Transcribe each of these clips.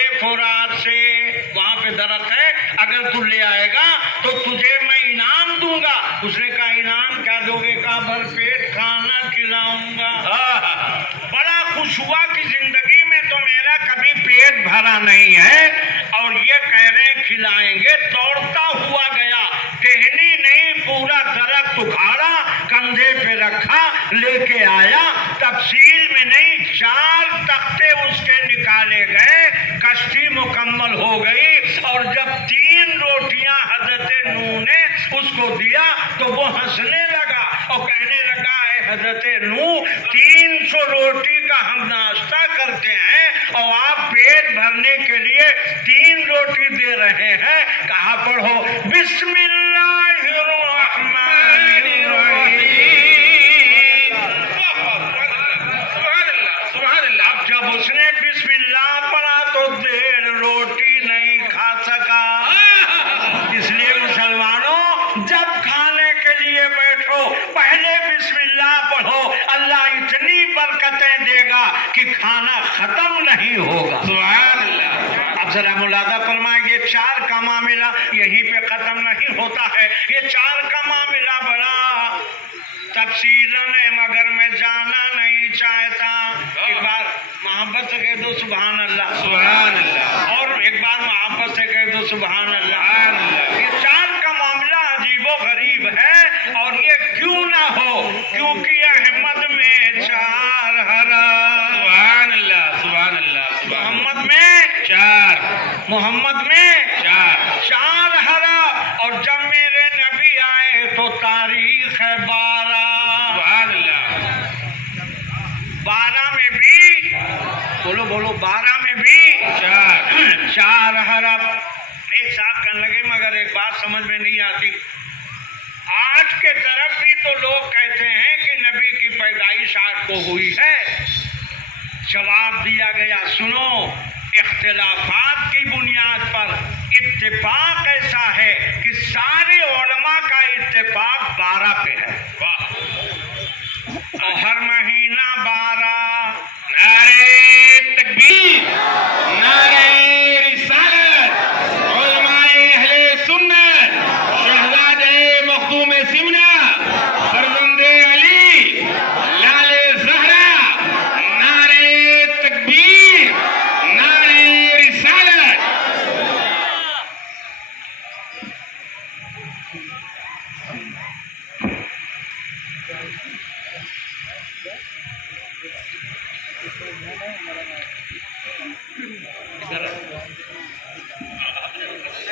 मेरे फौराद से, वहां पे दरख्त है, अगर तू ले आएगा तो तुझे मैं इनाम दूंगा। उसने कहा इनाम क्या दोगे? कहा भर पेट खाना खिलाऊंगा। बड़ा खुश हुआ कि जिंदगी में तो मेरा कभी पेट भरा नहीं है, और ये कह रहे हैं खिलाएंगे। दौड़ता हुआ गया, टहनी नहीं पूरा दरख्त उखाड़ा, कंधे पे रखा, लेके आया। तफसील में नहीं, 4 तख्ते उसके निकाले गए, कश्ती मुकम्मल हो गई। और जब 3 रोटियां हजरत नूह ने उसको दिया तो वो हंसने लगा और कहने लगा, हजरत नूह 300 रोटी का हम नाश्ता करते हैं और आप पेट भरने के लिए 3 रोटी दे रहे हैं। कहा पढ़ो अब जब उसने बिस्मिल्लाह पढ़ा तो 1.5 रोटी नहीं खा सका। इसलिए मुसलमानों, जब खाने के लिए बैठो पहले बिस्मिल्लाह पढ़ो, अल्लाह इतनी बरकतें देगा कि खाना खत्म नहीं होगा। सुभान अल्लाह। अब जरा मुलादा फरमाएं, ये 4 का मामला यहीं पे खत्म नहीं होता है। ये 4 का मामला बड़ा तफसीलन है, मगर मैं जाना नहीं चाहता। एक बार मोहब्बत से कह दो सुभान अल्लाह, सुभान अल्लाह, और एक बार मोहब्बत से कह दो सुभान अल्लाह। ये 4 का मामला अजीबो गरीब है, और ये क्यों ना हो, क्योंकि अहमद में 4 हरा। सुभान अल्लाह, सुभान अल्लाह। मोहम्मद में 4, मोहम्मद में 4 हरा। और जब मेरे नबी आए तो तारीख है 12। सुभान अल्लाह। 12 में भी बोलो बोलो, 12 में भी 4 हरफ। एक साथ करने लगे, मगर एक बात समझ में नहीं आती। आज के तरफ भी तो लोग कहते हैं कि नबी की पैदाइश आज को हुई है। जवाब दिया गया, सुनो, इख्तिलाफात की बुनियाद पर इत्तेफाक ऐसा है कि सारे उलमा का इत्तेफाक 12 पे है। और हर महीना 12। नारे तकबीर, नारे रिसालत, उलमाए अहले सुन्नत, शहजादे मखदूम सिमना, फरजंदे अली, लाले ज़हरा, नारे तकबीर, नारे रिसालत।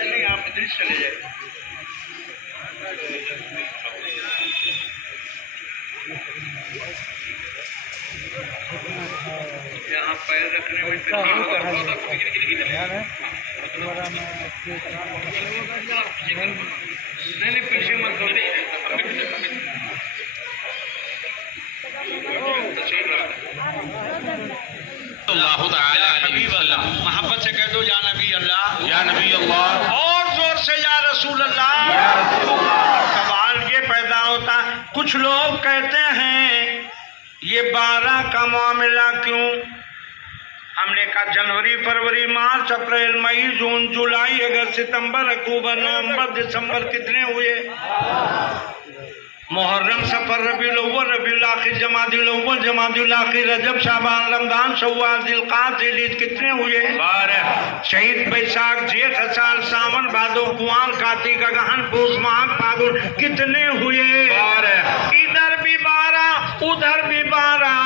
नहीं, आप इधर चले जाए। यहाँ पैर रखने में नहीं, पीछे मत करो। मोहब्बत से कह दो या नबी अल्लाह, या नबी अल्लाह, और जोर से या रसूल अल्लाह। सवाल ये पैदा होता, कुछ लोग कहते हैं ये 12 का मामला क्यों? हमने कहा जनवरी, फरवरी, मार्च, अप्रैल, मई, जून, जुलाई, अगस्त, सितंबर, अक्टूबर, नवंबर, दिसंबर कितने हुए? मुहर्रम, सफर, रबीउल अव्वल, रबीउल आखिर, जमादिउल अव्वल, जमादिउल आखिर, रजब, शाबान, रमजान, शव्वाल, जिलकाद, जिलहिज कितने हुए? 12। शहीद, बैसाख, जेठ, अषाढ़, सावन, भादो, कुआर, कार्तिक, अगहन, पूस, माघ, फागुन कितने हुए? 12। इधर भी 12, उधर भी 12,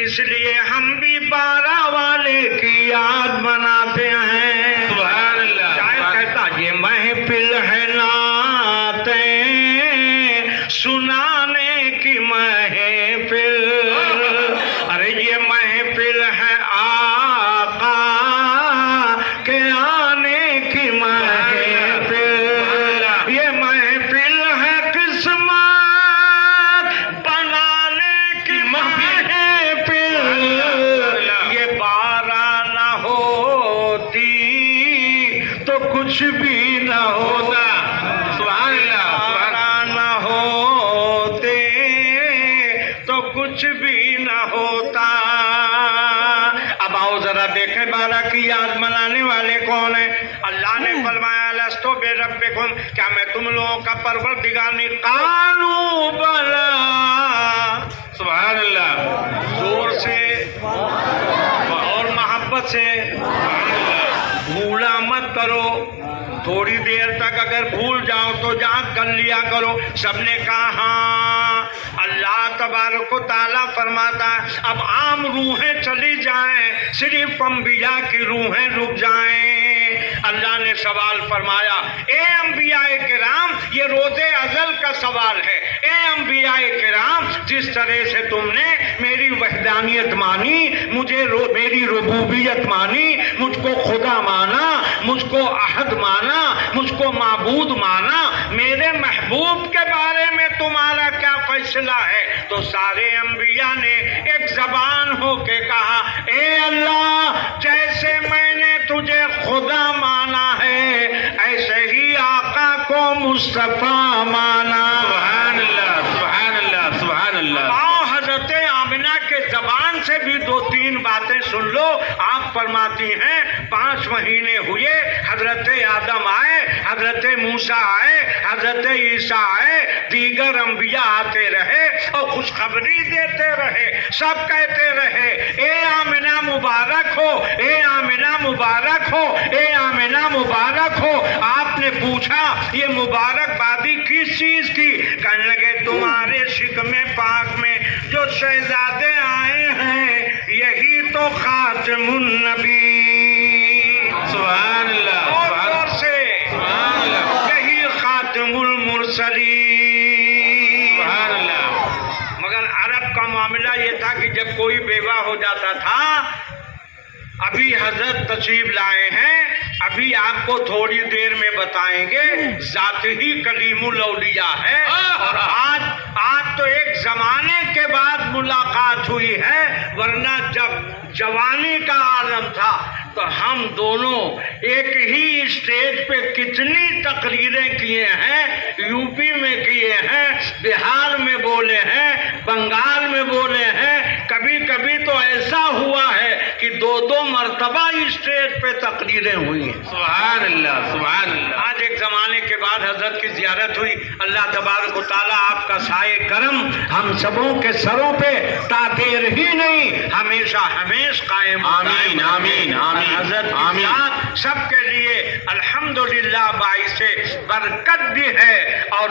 इसलिए हम भी 12 वाले की याद मनाते हैं। सुभान अल्लाह। शायद कहता ये महफिल है नाते सुनाने की महफिल, अरे ये महफिल है आका के आने की महफिल, ये महफिल है किस्मत बनाने की महफिल। ये 12 न होती तो कुछ भी न होता। सुभान अल्लाह। कुछ भी न होता। अब आओ जरा देखें 12 की یاد منانے والے کون ہیں؟ اللہ نے فرمایا لستو بے ربکم، کیا میں تم لوگوں کا پروردگار نہیں؟ قالوا بلا، سبحان اللہ، زور سے اور محبت سے بھولا مت کرو، تھوڑی دیر تک اگر بھول جاؤ تو یاد کر لیا کرو۔ سب نے کہا ہاں۔ اللہ تبارک و تعالیٰ فرماتا ہے اب عام روحیں چلی جائیں، صرف انبیاء کی روحیں رک جائیں۔ اللہ نے سوال فرمایا اے انبیاء کرام، یہ روز ازل کا سوال ہے، اے انبیاء کرام، جس طرح سے تم نے میری وحدانیت مانی، مجھے میری ربوبیت مانی، مجھ کو خدا مانا، مجھ کو احد مانا، مجھ کو معبود مانا، میرے محبوب کے بارے میں تمہارا کیا فیصلہ ہے؟ تو سارے انبیاء نے ایک زبان ہو کے کہا اے اللہ، جیسے میں نے تجھے خدا مانا ہے ایسے ہی آقا کو مصطفیٰ مانا۔ سبحان اللہ، سبحان اللہ، سبحان اللہ۔ آؤ حضرت آمنہ کے زبان سے بھی دو تین باتیں سن لو۔ آپ فرماتی ہیں 5 مہینے ہوئے، حضرت آدم آئے، حضرت موسیٰ آئے، حضرت عیسیٰ آئے، دیگر انبیاء آتے رہے اور خوشخبری دیتے رہے، سب کہتے رہے اے آمنہ مبارک ہو، اے آمنہ مبارک ہو، اے آمنہ مبارک ہو۔ آپ نے پوچھا یہ مبارک بادی کس چیز کی؟ کہنے لگے تمہارے شکم پاک میں جو شہزادے آئے ہیں یہی تو خاتم النبی، سبحان اللہ، اور سبحان زور سے سبحان اللہ، یہی خاتم المرسلین۔ سبحان اللہ۔ مگر عرب کا معاملہ یہ تھا کہ جب کوئی بیوہ ہو جاتا تھا، ابھی حضرت تشریف لائے ہیں، ابھی آپ کو تھوڑی دیر میں بتائیں گے، ذات ہی کلیم الاولیاء ہے، اور آج تو ایک زمانے کے بعد ملاقات ہوئی ہے، ورنہ جب جوانی کا عالم تھا تو ہم دونوں ایک ہی اسٹیج پہ کتنی تقریریں کیے ہیں، یو پی میں کیے ہیں، بہار میں بولے ہیں، بنگال میں بولے ہیں، کبھی کبھی تو ایسا ہوا ہے کہ 2 مرتبہ اسٹیج پہ تقریریں ہوئی ہیں۔ سبحان اللہ، سبحان اللہ۔ آج ایک زمانے کے بعد حضرت کی زیارت ہوئی، اللہ تبارک و تعالیٰ آپ کا سائے کرم ہم سبوں کے سروں پہ تا دیر ہی نہیں ہمیشہ ہمیش قائم، آمین، آمین، آمین، حضرت کی آمین۔ ذات سب کے لیے الحمدللہ باعث برکت بھی ہے اور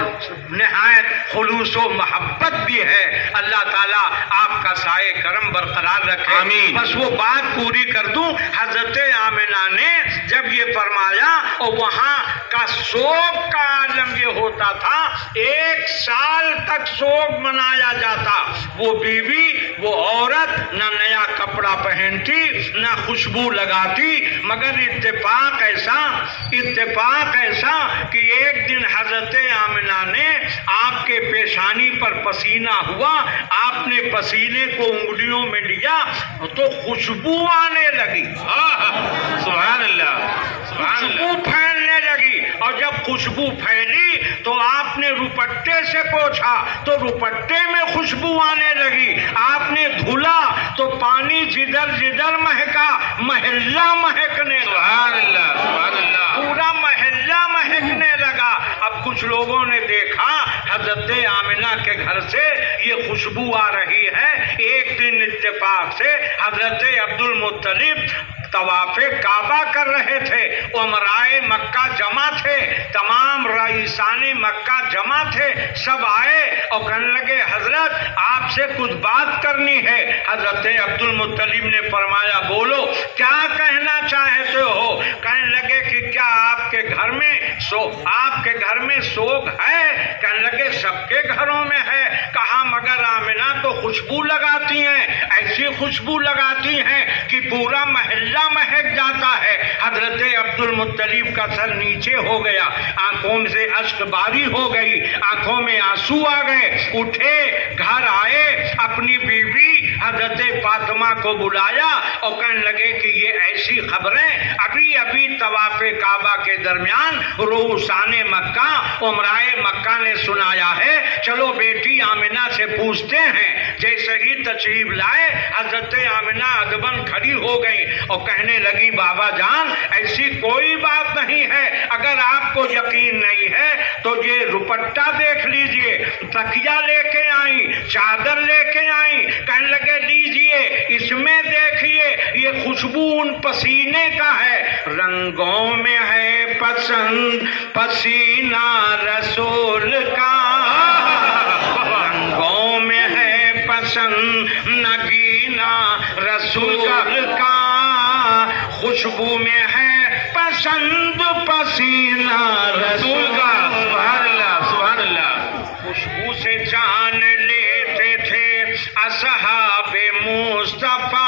نہایت خلوص و محبت بھی ہے۔ اللہ تعالیٰ آپ کا سائے کرم برقرار رکھے، آمین۔ بس وہ بات پوری کر دوں، حضرت آمنہ نے جب یہ فرمایا اور وہاں کا سوگ کا عالم یہ ہوتا تھا 1 سال تک سوگ منایا جاتا، وہ بیوی وہ عورت نہ نیا کپڑا پہنتی نہ خوشبو لگاتی، مگر اتفاق ایسا کہ ایک دن حضرت آمنہ نے آپ کے پیشانی پر پسینہ ہوا، آپ نے پسینے کو انگلیوں میں لیا تو خوشبو آنے لگی، سبحان اللہ، سبحان خوشبو اللہ۔ پھیلنے لگی، اور جب خوشبو پھیلی تو آپ نے روپٹے سے پوچھا تو روپٹے میں خوشبو آنے لگی، آپ نے دھلا تو پانی جدھر جدھر مہکا، محلہ مہکنے لگا، سبحان اللہ، سبحان اللہ۔ پورا محلہ مہکنے لگا۔ اب کچھ لوگوں نے دیکھا حضرت آمنہ کے گھر سے یہ خوشبو آ رہی ہے۔ ایک دن اتفاق سے حضرت عبد المطلب طواف کعبہ کر رہے تھے، امرائے مکہ جمع تھے، تمام رئیسان مکہ جمع تھے، سب آئے اور کہنے لگے حضرت آپ سے کچھ بات کرنی ہے۔ حضرت عبد المطلب نے فرمایا بولو، کیا کہنا چاہتے ہو؟ کہنے لگے کہ کیا آپ کے گھر میں سوگ ہے؟ کہنے لگے سب کے گھروں میں ہے۔ کہا مگر آمنہ تو خوشبو لگاتی ہیں، ایسی خوشبو لگاتی ہیں کہ پورا محلہ مہک جاتا ہے۔ حضرت عبد المطلب کا سر نیچے ہو گیا، آنکھوں سے اشک باری ہو گئی، آنکھوں میں آنسو آ گئے، اٹھے گھر آئے، اپنی بیوی حضرت فاطمہ کو بلایا اور کہنے لگے کہ یہ ایسی خبریں ابھی طواف کعبہ کے درمیان رؤسان مکہ उमराए मक्का ने सुनाया है। चलो बेटी आमिना से पूछते हैं। जैसे ही तशरीफ लाए हजरत आमिना अदबन खड़ी हो गई और कहने लगी, बाबा जान ऐसी कोई बात नहीं है, अगर आपको यकीन नहीं है तो ये दुपट्टा देख लीजिए। तकिया लेके आई, चादर लेके आई, कहने लगे लीजिए इसमें देखिए ये खुशबू उन पसीने का है, रंगों में है पसंद पसीना रसूल का, रंगों में है पसंद नगीना रसूल का, खुशबू में है पसंद पसीना रसूल का। सुभान अल्लाह, सुभान अल्लाह। खुशबू से जान लेते थे असहाबे मुस्तफा,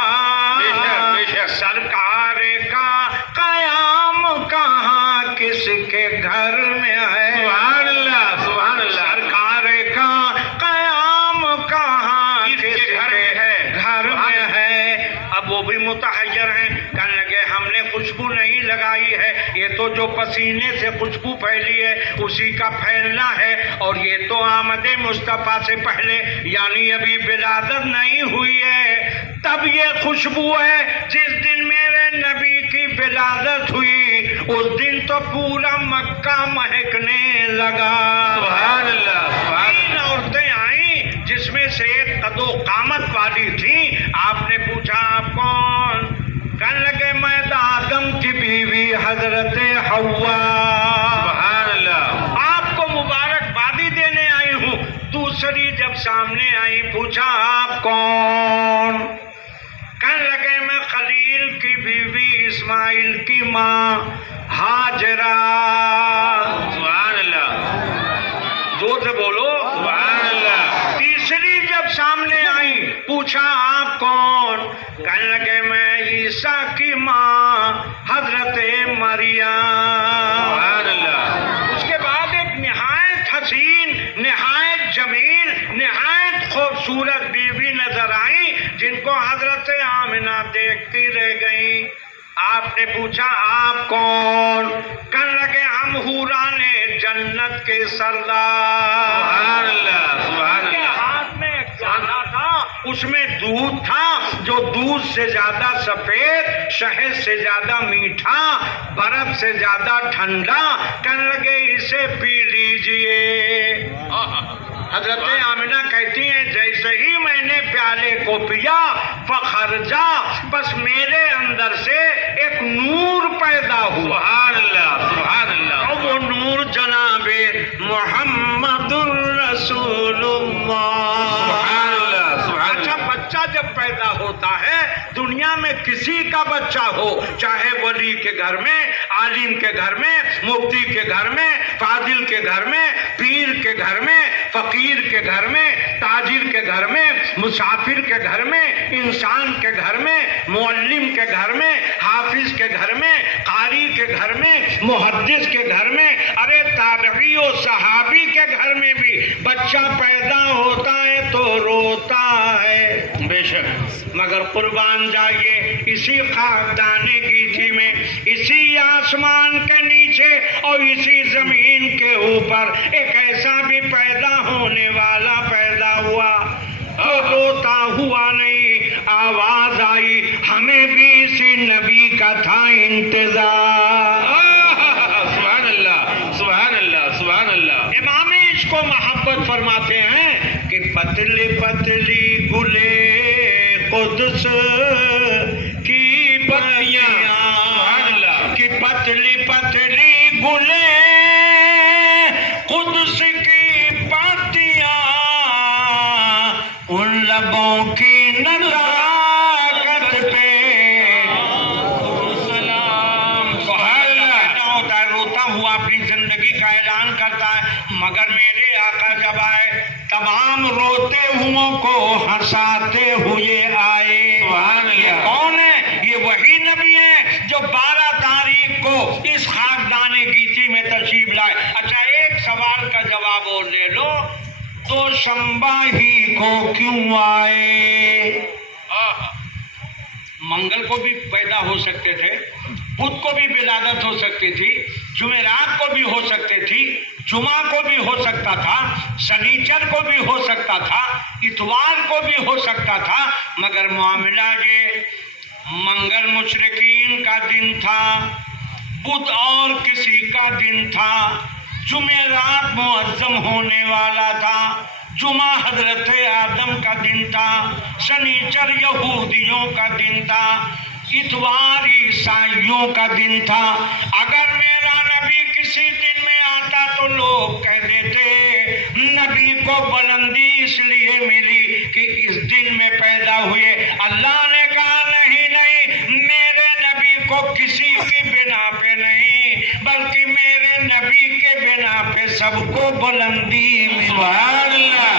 बेशक। सरकार का कयाम कहाँ किसके घर में है, सुभान अल्लाह, सुभान अल्लाह। सरकार का कयाम कहाँ किसके घर में है? घर में है। अब वो भी मुतहय्यर हैं, कहने लगे हमने खुशबू नहीं लगाई है, ये तो जो पसीने से खुशबू फैली है उसी का फैलना है, और ये तो आमदे मुस्तफ़ा से पहले यानी अभी विलादत नहीं हुई है तब ये खुशबू है। जिस दिन मेरे नबी की विलादत हुई उस दिन तो पूरा मक्का महकने लगा। सुभान अल्लाह, सुभान तीन औरतें आई जिसमें से एक कदो कामत वाली थी। आपने पूछा आप कौन? कहने लगे मैं आदम की बीवी हजरत हव्वा। सुभान अल्लाह। आपको मुबारकबादी देने आई हूँ। दूसरी जब सामने आई पूछा आप कौन? कहने लगे मैं खलील की बीवी इस्माइल की माँ हाजरा। सुभान अल्लाह, जोर से बोलो सुभान अल्लाह। तीसरी जब सामने आई पूछा आप कौन? कहने लगे मैं ईसा की माँ हजरत मरियम। सुभान अल्लाह। उसके बाद एक निहायत हसीन, निहायत जमील, निहायत खूबसूरत बीवी नजर आई जिनको हजरत आमिना देखती रह गई। आपने पूछा आप कौन? कहने लगे हम हूराने जन्नत के सरदार। सुभान अल्लाह, सुभान के अल्लाह। हाथ में एक प्याला था, उसमें दूध था जो दूध से ज्यादा सफेद, शहद से ज्यादा मीठा, बर्फ से ज्यादा ठंडा। कहने लगे इसे पी लीजिए। हजरत आमिना कहती हैं जैसे ही मैंने प्याले को पिया फखरजा, बस मेरे अंदर से एक नूर पैदा हुआ। सुभान अल्लाह, सुभान अल्लाह। और वो नूर जनाबे मोहम्मदुर रसूलुल्लाह। सुभान अल्लाह, सुभान अच्छा अल्लाह। बच्चा जब पैदा होता है दुनिया में किसी का बच्चा हो, चाहे वली के घर में, आलिम के घर में, मुफ्ती के घर में, फादिल के घर में, पीर के घर में, फकीर के घर में, ताजिर के घर में, मुसाफिर के घर में, इंसान के घर में, मुअल्लिम के घर में, हाफिज के घर में, कारी के घर में, मुहद्दिस के घर में, अरे ताबई और सहाबी के घर में भी बच्चा पैदा होता है तो रोता है। बेशक। मगर कुर्बान जाइए इसी खाकदाने गीठी में, इसी आसमान के नीचे और इसी जमीन के ऊपर एक ऐसा भी पैदा होने वाला पैदा हुआ तो रोता हुआ नहीं, आवाज आई हमें भी इसी नबी का था इंतजार। सुभान अल्लाह, सुभान अल्लाह, सुभान अल्लाह। इमाम इसको मोहब्बत फरमाते हैं कि पतली पतली गुले कुद्स की बत्तियां, कि पतली पतली गुले कुद्स की पत्तियां उन लबों की नज़ाकत पे सलाम। होता है रोता हुआ अपनी जिंदगी का ऐलान करता है, मगर मेरे आका जब आए तमाम रोते हुओं को हंसाते हुए आए। ये कौन है? ये वही नबी है जो 12 तारीख को इस खाकदाने गीची में तशरीफ लाए। अच्छा एक सवाल का जवाब और ले लो, तो शंबा ही को क्यों आए? मंगल को भी पैदा हो सकते थे, بدھ کو بھی ولادت ہو سکتی تھی، جمعرات کو بھی ہو سکتی تھی، جمعہ کو بھی ہو سکتا تھا، شنیچر کو بھی ہو سکتا تھا، اتوار کو بھی ہو سکتا تھا، مگر معاملہ یہ منگل مشرکین کا دن تھا، بدھ اور کسی کا دن تھا، جمعرات معظم ہونے والا تھا، جمعہ حضرت آدم کا دن تھا، شنیچر یہودیوں کا دن تھا، اتوار عیسائیوں کا دن تھا۔ اگر میرا نبی کسی دن میں آتا تو لوگ کہہ دیتے نبی کو بلندی اس لیے ملی کہ اس دن میں پیدا ہوئے۔ اللہ نے کہا نہیں نہیں، میرے نبی کو کسی کی بنا پہ نہیں بلکہ میرے نبی کے بنا پہ سب کو بلندی ملی۔ سبحان اللہ،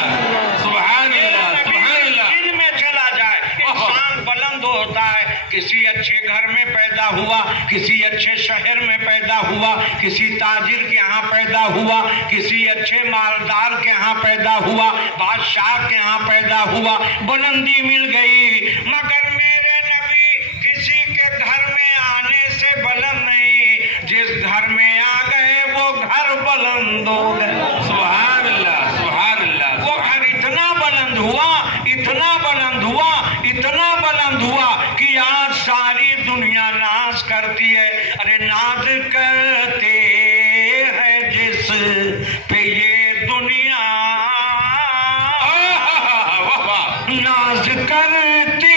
سبحان اللہ، سبحان اللہ۔ دن میں چلا جائے انسان بلند ہوتا ہے، کسی اچھے گھر میں پیدا ہوا، کسی اچھے شہر میں پیدا ہوا، کسی تاجر کے ہاں پیدا ہوا، کسی اچھے مالدار کے ہاں پیدا ہوا، بادشاہ کے ہاں پیدا ہوا، بلندی مل گئی۔ مگر میرے نبی کسی کے گھر میں آنے سے بلند نہیں، جس گھر میں آ گئے وہ گھر بلند ہو گئے۔ سبحان اللہ، سبحان اللہ۔ وہ گھر اتنا بلند ہوا، اتنا بلند ہوا، اتنا بلند ہوا کہ آج ساری دنیا ناز کرتی ہے۔ ارے ناز کرتے ہیں جس پہ یہ دنیا، ناز کرتی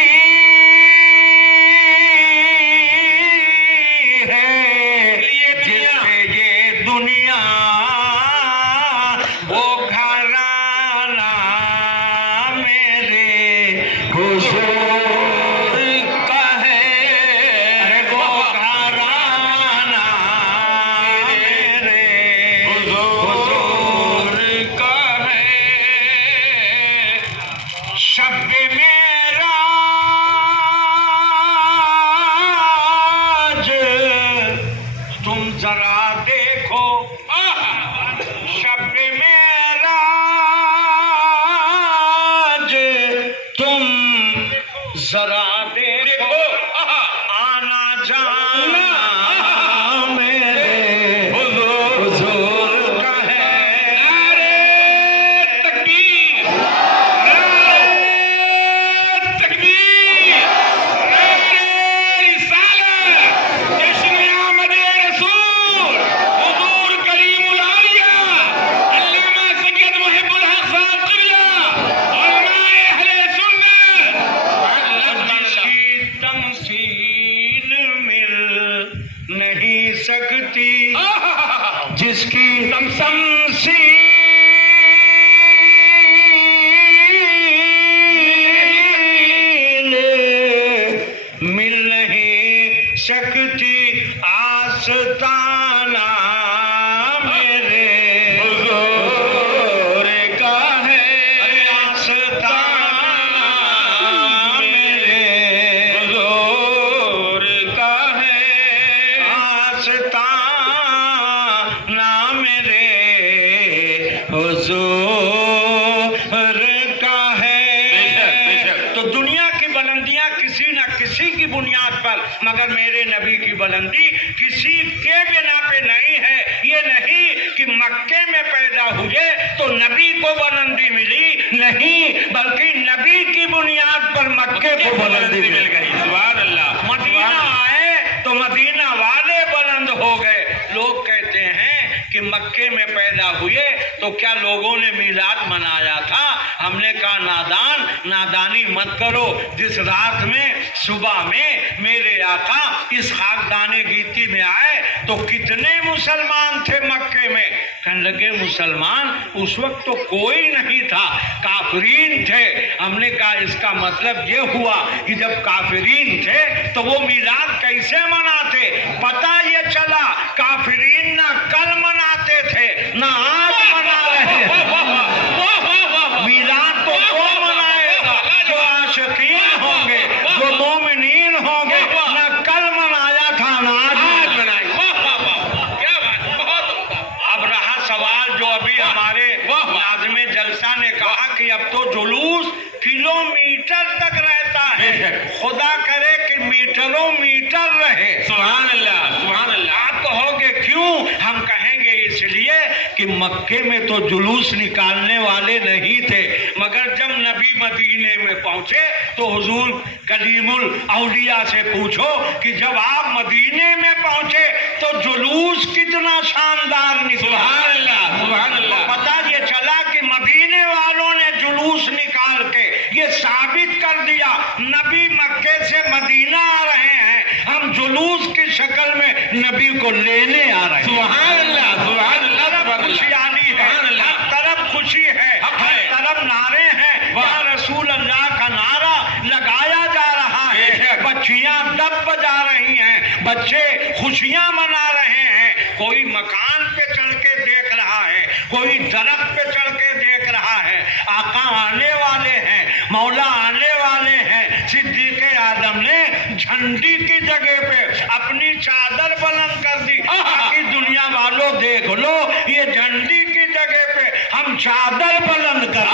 ہے جس پہ یہ دنیا، وہ گھرانہ میرے حضور کا ہے۔ ارے وہ گھرانہ میرے حضور کا ہے۔ شب معراج تم ذرا دیکھو، شب معراج تم ذرا دیکھو، آنا جانا میرے حضور کا ہے۔ نعرے تکبیر، نعرے تکبیر، نعرے رسالت، جشن آمد رسول حضور کریم العالیہ علامہ سید محب الحق صاحب قبلہ، علماء اہل سنت۔ جس کی تمثیل مل نہیں سکتی، جس کی تمثیل مل نہیں سکتی، آستانہ میرے حضور کا ہے۔ آستانہ میرے حضور کا ہے، آستانہ میرے حضور کا ہے۔ بے شک۔ تو دنیا کی بلندیاں کسی نہ کسی کی بنیاد پر، مگر میرے نبی کی بلندی کسی کے بنا پہ نہیں ہے۔ یہ نہیں کہ مکے میں پیدا ہوئے تو نبی کو بلندی ملی، نہیں بلکہ نبی کی بنیاد پر مکے کو بلندی مل گئی۔ سبحان اللہ، مدینہ آئے تو مدینہ والے بلند ہو گئے۔ لوگ کہتے ہیں کہ مکے میں پیدا ہوئے تو کیا لوگوں نے میلاد منایا تھا؟ ہم نے کہا نادان، نادانی مت کرو۔ جس رات میں صبح میں میرے آقا اس خاکدان گیتی میں آئے تو کتنے مسلمان تھے مکے میں؟ کہنے لگے مسلمان اس وقت تو کوئی نہیں تھا، کافرین تھے۔ ہم نے کہا اس کا مطلب یہ ہوا کہ جب کافرین تھے تو وہ میلاد کیسے مناتے؟ پتہ یہ چلا کافرین نہ کل مناتے تھے نہ آج منا رہے ہیں۔ میلاد تو وہ منائے گا جو عاشقین ہوں گے، جو مومنین ہوں گے، نہ کل منایا تھا نہ آج منائے۔ کیا بات، بہت اب رہا سوال جو ابھی ہمارے ناظم جلسہ نے کہا کہ اب تو جلوس کلومیٹر تک رہتا ہے۔ خدا کرے کہ میٹروں میٹر رہے، मक्के में तो जुलूस निकालने वाले नहीं थे, मगर जब नबी मदीने में पहुंचे तो हुजूर कलीमुल औलिया से पूछो कि जब आप मदीने में पहुंचे तो जुलूस कितना शानदार निकला। सुभान अल्लाह, सुभान अल्लाह। पता ये चला कि मदीने वालों ने जुलूस निकाल के ये साबित कर दिया नबी मक्के से मदीना आ रहे हैं, हम जुलूस की शक्ल में नबी को लेने आ रहे हैं। सुभान अल्लाह, सुभान अल्लाह, सुभान खुशहाली है, हर तरफ खुशी है, हर तरफ नारे हैं, या रसूल अल्लाह का नारा लगाया जा रहा है, बच्चियां दब बजा रही हैं, बच्चे खुशियां मना रहे हैं, कोई मकान पे चढ़ के देख रहा है, कोई दरख्त पे चढ़ के देख रहा है, आका आने वाले हैं, मौला आने वाले हैं। सिद्दीक़ आदम ने झंडी की जगह पे अपनी चादर बुलंद कर दी ताकि दुनिया वालों देख लो ये झंडी की जगह पे हम चादर बुलंद कर।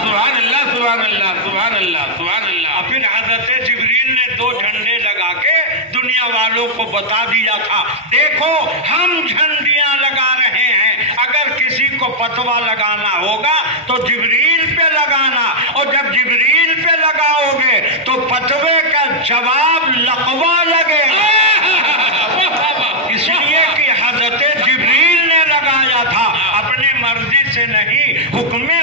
सुभान अल्लाह, सुभान अल्लाह, सुभान अल्लाह, सुभान अल्लाह। फिर हजरत जिब्रील ने 2 झंडे लगा के दुनिया वालों को बता दिया था, देखो हम झंडियां लगा रहे हैं, अगर किसी को फतवा लगाना होगा तो जिब्रील पे लगाना, और जब जिब्रील पे लगाओगे तो फतवे का जवाब लकवा लगेगा। इसलिए कि हजरत जिब्रील ने लगाया था, अपने मर्जी से नहीं, हुक्म